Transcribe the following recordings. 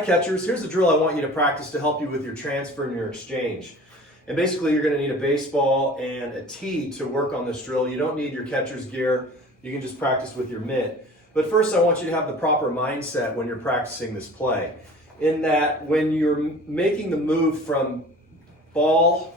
Hi catchers, here's a drill I want you to practice to help you with your transfer and your exchange. And basically you're going to need a baseball and a tee to work on this drill. You don't need your catcher's gear, you can just practice with your mitt. But first I want you to have the proper mindset when you're practicing this play. In that when you're making the move from ball,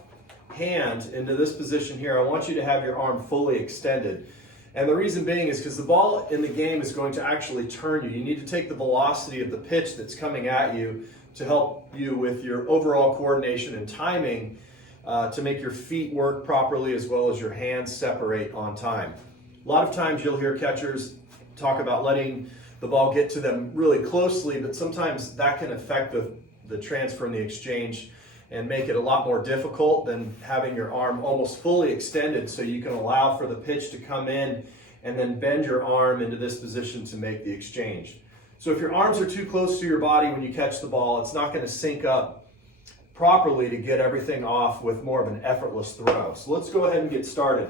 hand into this position here, I want you to have your arm fully extended. And the reason being is because the ball in the game is going to actually turn you. You need to take the velocity of the pitch that's coming at you to help you with your overall coordination and timing to make your feet work properly as well as your hands separate on time. A lot of times you'll hear catchers talk about letting the ball get to them really closely, but sometimes that can affect the transfer and the exchange and make it a lot more difficult than having your arm almost fully extended so you can allow for the pitch to come in and then bend your arm into this position to make the exchange. So if your arms are too close to your body when you catch the ball, it's not going to sync up properly to get everything off with more of an effortless throw. So let's go ahead and get started.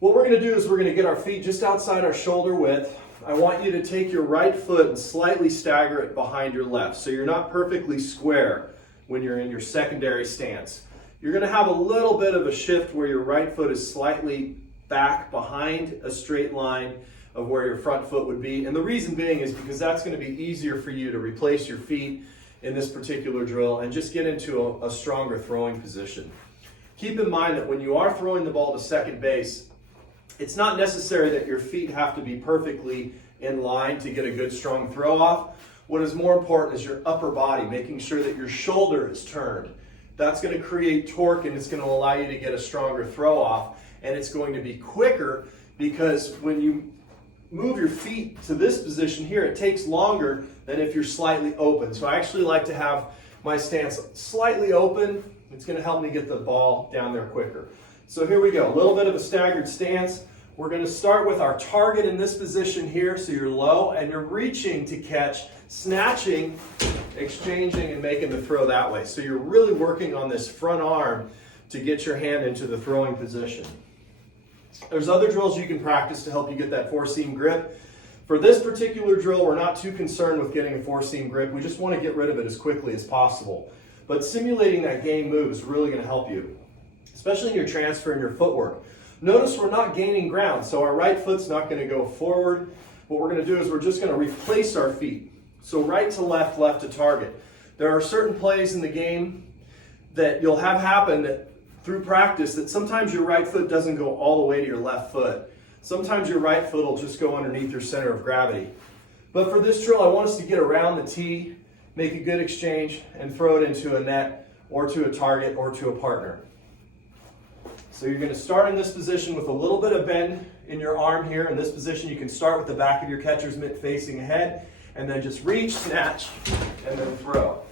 What we're going to do is we're going to get our feet just outside our shoulder width. I want you to take your right foot and slightly stagger it behind your left so you're not perfectly square when you're in your secondary stance. You're going to have a little bit of a shift where your right foot is slightly back behind a straight line of where your front foot would be. And the reason being is because that's going to be easier for you to replace your feet in this particular drill and just get into a stronger throwing position. Keep in mind that when you are throwing the ball to second base, it's not necessary that your feet have to be perfectly in line to get a good strong throw off. What is more important is your upper body, making sure that your shoulder is turned. That's going to create torque and it's going to allow you to get a stronger throw off, and it's going to be quicker because when you move your feet to this position here, it takes longer than if you're slightly open. So I actually like to have my stance slightly open. It's going to help me get the ball down there quicker. So here we go, a little bit of a staggered stance. We're going to start with our target in this position here, so you're low and you're reaching to catch, snatching, exchanging, and making the throw that way. So you're really working on this front arm to get your hand into the throwing position. There's other drills you can practice to help you get that four-seam grip. For this particular drill, we're not too concerned with getting a four-seam grip. We just want to get rid of it as quickly as possible. But simulating that game move is really going to help you, especially in your transfer and your footwork. Notice we're not gaining ground, so our right foot's not going to go forward. What we're going to do is we're just going to replace our feet. So right to left, left to target. There are certain plays in the game that you'll have happen that, through practice, that sometimes your right foot doesn't go all the way to your left foot. Sometimes your right foot will just go underneath your center of gravity. But for this drill, I want us to get around the tee, make a good exchange, and throw it into a net or to a target or to a partner. So you're going to start in this position with a little bit of bend in your arm here. In this position, you can start with the back of your catcher's mitt facing ahead, and then just reach, snatch, and then throw.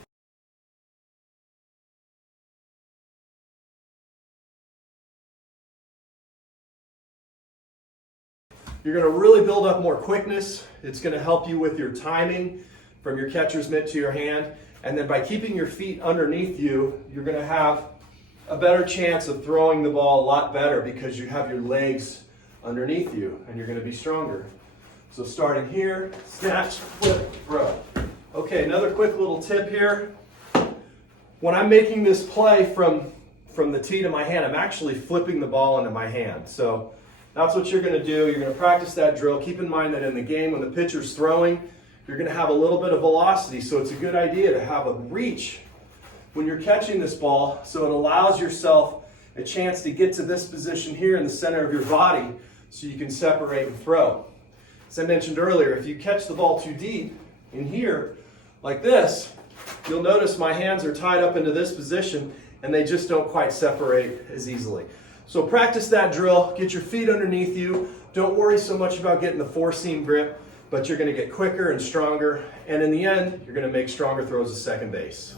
You're going to really build up more quickness. It's going to help you with your timing from your catcher's mitt to your hand. And then by keeping your feet underneath you, you're going to have a better chance of throwing the ball a lot better because you have your legs underneath you and you're going to be stronger. So starting here, snatch, flip, throw. Okay, another quick little tip here. When I'm making this play from the tee to my hand, I'm actually flipping the ball into my hand. So that's what you're going to do. You're going to practice that drill. Keep in mind that in the game when the pitcher's throwing, you're going to have a little bit of velocity. So it's a good idea to have a reach when you're catching this ball, so it allows yourself a chance to get to this position here in the center of your body so you can separate and throw. As I mentioned earlier, if you catch the ball too deep in here, like this, you'll notice my hands are tied up into this position and they just don't quite separate as easily. So practice that drill, get your feet underneath you. Don't worry so much about getting the four-seam grip, but you're going to get quicker and stronger, and in the end, you're going to make stronger throws at second base.